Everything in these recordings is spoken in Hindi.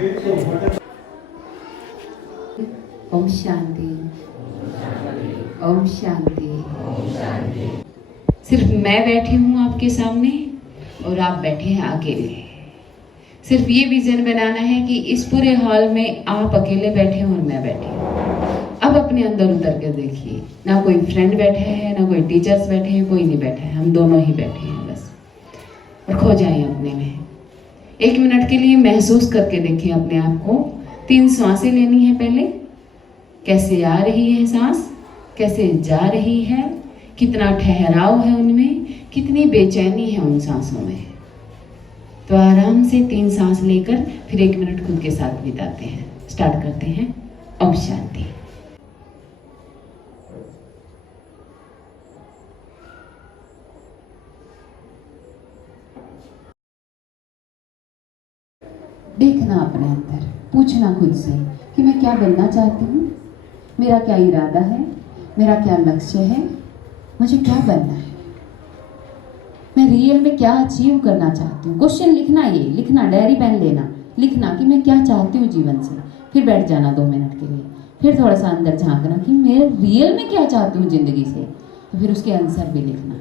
ओम शांति, ओम शांति। सिर्फ मैं बैठी हूँ आपके सामने और आप बैठे हैं अकेले। सिर्फ ये विजन बनाना है कि इस पूरे हॉल में आप अकेले बैठे हैं और मैं बैठी हूँ। अब अपने अंदर उतर के देखिए, ना कोई फ्रेंड बैठा है, ना कोई टीचर्स बैठे हैं, कोई नहीं बैठा है, हम दोनों ही बैठे हैं बस। और खो जाए अपने में। 1 मिनट के लिए महसूस करके देखें अपने आप को। 3 सांसें लेनी है पहले। कैसे आ रही है सांस, कैसे जा रही है, कितना ठहराव है उनमें, कितनी बेचैनी है उन सांसों में। तो आराम से 3 सांस लेकर फिर 1 मिनट खुद के साथ बिताते हैं। स्टार्ट करते हैं। ओम शांति। देखना अपने अंदर, पूछना खुद से कि मैं क्या बनना चाहती हूँ, मेरा क्या इरादा है, मेरा क्या लक्ष्य है, मुझे क्या बनना है, मैं रियल में क्या अचीव करना चाहती हूँ। क्वेश्चन लिखना, ये लिखना, डायरी पेन लेना, लिखना कि मैं क्या चाहती हूँ जीवन से। फिर बैठ जाना 2 मिनट के लिए, फिर थोड़ा सा अंदर झांकना कि मैं रियल में क्या चाहती हूँ ज़िंदगी से। तो फिर उसके आंसर भी लिखना,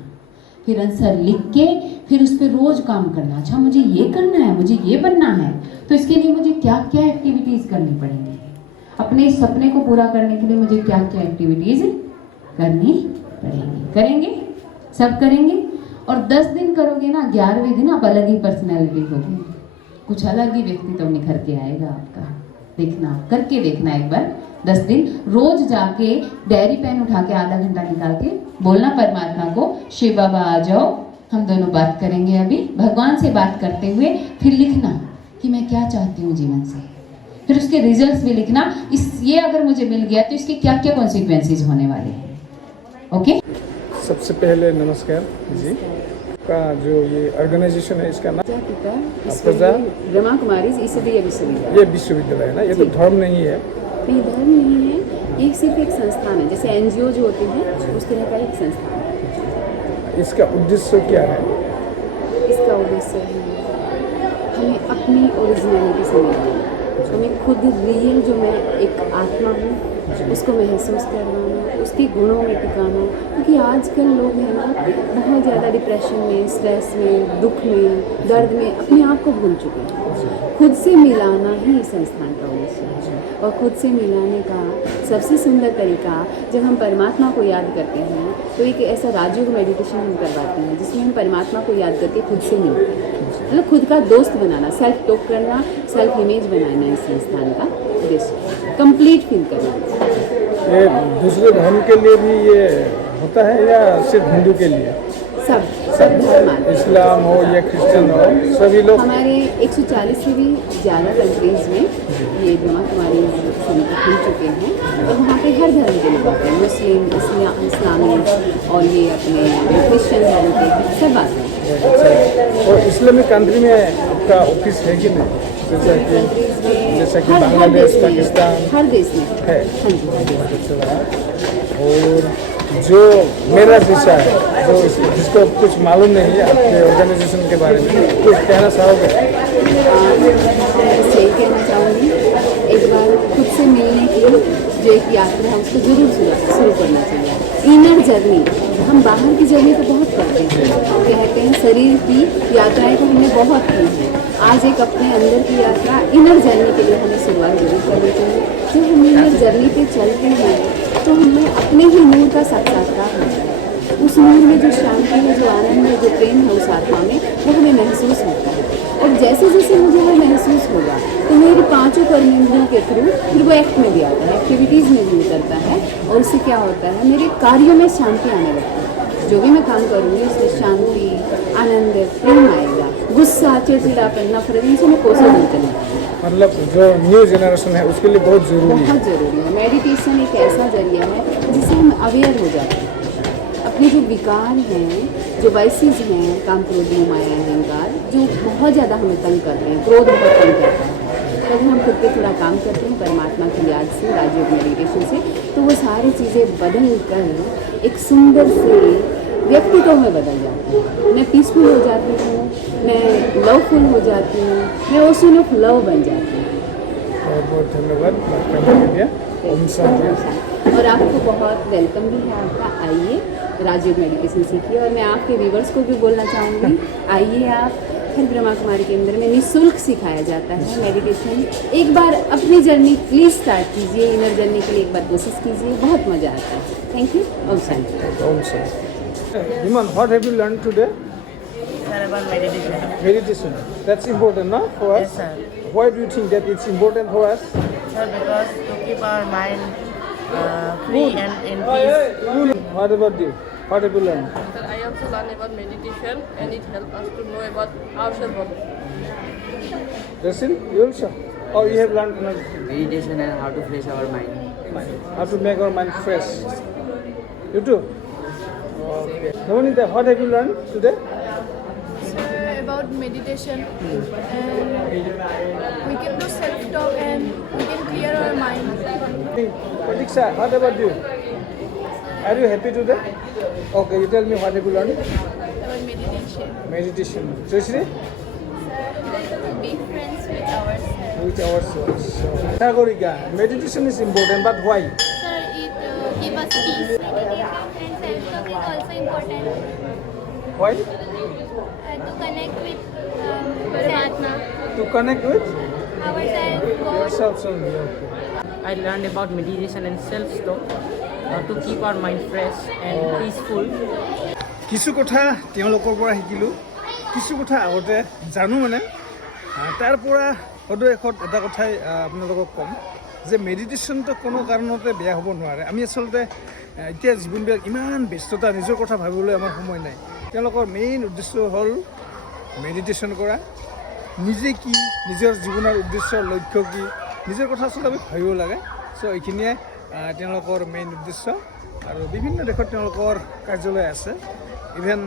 फिर आंसर लिख के फिर उस पर रोज़ काम करना। अच्छा मुझे ये करना है, मुझे ये बनना है, तो इसके लिए मुझे क्या क्या एक्टिविटीज़ करनी पड़ेंगी। अपने इस सपने को पूरा करने के लिए मुझे क्या क्या एक्टिविटीज़ करनी पड़ेंगी। करेंगे, सब करेंगे। और 10 दिन करोगे ना, 11वें दिन आप अलग ही पर्सनैलिटी होगी, कुछ अलग ही व्यक्तित्व निखर के आएगा आपका। देखना, करके देखना एक बार 10 दिन। रोज जाके डायरी पेन उठा के आधा घंटा निकाल के बोलना परमात्मा को, शिव बाबा आ जाओ, हम दोनों बात करेंगे अभी। भगवान से बात करते हुए फिर लिखना कि मैं क्या चाहती हूँ जीवन से। फिर उसके रिजल्ट्स भी लिखना, ये अगर मुझे मिल गया तो इसके क्या क्या कॉन्सिक्वेंसेस होने वाले हैं। ओके। सबसे पहले नमस्कार जी का जो ये ऑर्गेनाइजेशन है इसका नाम ब्रह्मा कुमारी ईश्वरीय विश्वविद्यालय। ये विश्वविद्यालय है ना, ये तो धर्म नहीं है। नहीं, धर्म नहीं है, ये सिर्फ एक संस्थान है। जैसे एनजीओ जो होती हैं उस तरह का एक संस्थान है। इसका उद्देश्य क्या है? इसका उद्देश्य है हमें अपनी ओरिजिनलिटी से मिलना, हमें खुद रियल जो मैं एक आत्मा हूँ उसको महसूस करवाना, उसके गुणों में टिकाना। क्योंकि आजकल लोग हैं ना बहुत ज़्यादा डिप्रेशन में, स्ट्रेस में, दुख में, दर्द में अपने आप को भूल चुके हैं। खुद से मिलाना ही इस संस्थान का उद्देश्य है। और खुद से मिलाने का सबसे सुंदर तरीका, जब हम परमात्मा को याद करते हैं तो एक ऐसा राजयोग मेडिटेशन हम करवाते हैं जिसमें हम परमात्मा को याद करके खुद से मिलते हैं। मतलब खुद का दोस्त बनाना, सेल्फ टॉक करना, सेल्फ इमेज बनाना इस संस्थान का उद्देश्य, कंप्लीट फील करना। ये दूसरे धर्म के लिए भी ये होता है या सिर्फ हिंदू के लिए? सब धर्म, इस्लाम हो या क्रिश्चियन हो, सभी लोग। हमारे 140 से भी ज़्यादा कंट्रीज़ में ये ब्रह्मा कुमारी समिति खुल चुके हैं। और वहाँ पे हर धर्म के लोग आते हैं, मुस्लिम, इस्लामिक और ये अपने क्रिश्चियन धर्म के सब आते हैं। अच्छा, और इस्लामिक कंट्री में आपका ऑफिस है कि नहीं? जैसा कि बांग्लादेश, पाकिस्तान, हर देश में है। हाँ जी, हर देश में। और जो मेरा जैसा है, जो जिसको कुछ मालूम नहीं है आपके ऑर्गेनाइजेशन के बारे में, कुछ कहना चाहोगे? यही कहना चाहूँगी, एक बार खुद से मिलने की जो एक यात्रा है उसको ज़रूर शुरू करना चाहिए। इनर जर्नी, हम बाहर की जर्नी तो बहुत करते हैं, कहते हैं शरीर की यात्राएं तो हमने बहुत की हैं। आज एक अपने अंदर की यात्रा, इनर जर्नी के लिए हमें शुरुआत जरूर करनी चाहिए। जब हम इनर जर्नी पे चलते हैं तो हमें अपने ही नूर का साक्षात्कार होता है। उस नूर में जो शांति है, जो आनंद है, जो प्रेम है उस आत्मा में, वो हमें महसूस होता है। और जैसे जैसे मुझे वो महसूस होगा तो मेरे 5 कर्मेंद्रियों के थ्रू फिर वो एक्ट में भी आता है, एक्टिविटीज़ में भी उतरता है। और उससे क्या होता है, मेरे कार्यों में शांति आने लगती है। जो भी मैं काम करूँगी उसमें शांति, आनंद, प्रेम आएगा। गुस्सा, चिड़चिड़ापन, नफरत, इनसे मैं कोसों दूर चलूँगा। मतलब जो न्यू जनरेशन है उसके लिए बहुत ज़रूरी है। मेडिटेशन एक ऐसा जरिया है जिससे हम अवेयर हो जाते हैं। अपने जो विकार हैं, जो वाइसेस हैं, काम, क्रोध, मोह, माया, अहंकार, जो बहुत ज़्यादा हमें तंग करते हैं, क्रोध बहुत तंग करता है, तब हम खुद पे थोड़ा काम करते हैं परमात्मा की याद से, राजयोग मेडिटेशन से, तो वो सारी चीज़ें बदल कर एक सुंदर से व्यक्तित्व में बदल जाती हूँ। मैं पीसफुल हो जाती हूँ, मैं लवफुल हो जाती हूँ, मैं ओशन ऑफ लव बन जाती हूँ। बहुत बहुत धन्यवाद बात करने के लिए। ओम शांति। और आपको बहुत वेलकम भी है आपका। आइए राजयोग मेडिटेशन सीखिए। और मैं आपके व्यूवर्स को भी बोलना चाहूँगी, आइए आप फिर ब्रह्मा कुमारी केंद्र में निःशुल्क सिखाया जाता है मेडिटेशन। एक बार अपनी जर्नी प्लीज़ स्टार्ट कीजिए, इनर जर्नी के लिए एक बार कोशिश कीजिए, बहुत मज़ा आता है। Thank you. ओम शांति। ओम शांति। Himan, what have you learned today? Sir, about meditation. Meditation. That's important, no, for us? Yes, sir. Why do you think that it's important for us? Sir, because to keep our mind free and in peace. Cool. What about you? What have you learned? Sir, I also learn about meditation and it helps us to know about ourselves. Jasin, you also? Or you have learned another thing? Meditation and how to fresh our mind. How to make our mind fresh. You too? Okay. Namanita, what have you learned today? About meditation and we can do self-talk and we can clear our mind. Pratiksha, what about you? Are you happy today? Okay, you tell me what have you learned? About meditation. Meditation. Joyshri? Be friends with ourselves. With ourselves. Sagorika, meditation is important, but why? Sir, it give us peace. Meditation and self-talk is also important Why? to connect with Paramatma, To connect with ourselves, God. yourselves only. Okay. I learned about meditation and self-talk to keep our mind fresh and peaceful. কিছু কথা তেওঁলোকৰ পৰা শিকিলোঁ, কিছু কথা আগতে জানো মানে তাৰ পৰা সদৌ এটা কথাই আপোনালোকক ক'ম যে মেডিটেশ্যনটো কোনো কাৰণতে বেয়া হ'ব নোৱাৰে। আমি আচলতে এতিয়া জীৱনবিলাক ইমান ব্যস্ততা, নিজৰ কথা ভাবিবলৈ আমাৰ সময় নাই। তেওঁলোকৰ মেইন উদ্দেশ্য হ'ল মেডিটেশ্যন কৰা, নিজে কি, নিজৰ জীৱনৰ উদ্দেশ্য লক্ষ্য কি, নিজৰ কথা আচলতে আমি ভাবিব লাগে। চ' এইখিনিয়ে তেওঁলোকৰ মেইন উদ্দেশ্য। আৰু বিভিন্ন দেশত তেওঁলোকৰ কাৰ্যালয় আছে, ইভেন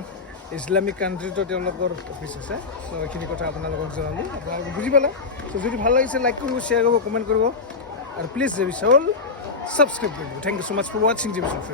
ইছলামিক কাণ্ট্ৰিতো তেওঁলোকৰ অফিচ আছে। চ' এইখিনি কথা আপোনালোকক জনালোঁ, আপোনালোকে বুজি পালে। চ' যদি ভাল লাগিছে লাইক কৰিব, শ্বেয়াৰ কৰিব, কমেণ্ট কৰিব আৰু প্লিজ জেবি চাউল ছাবস্ক্ৰাইব কৰিব। Thank you so' much for ৱাচিং JB চাউল।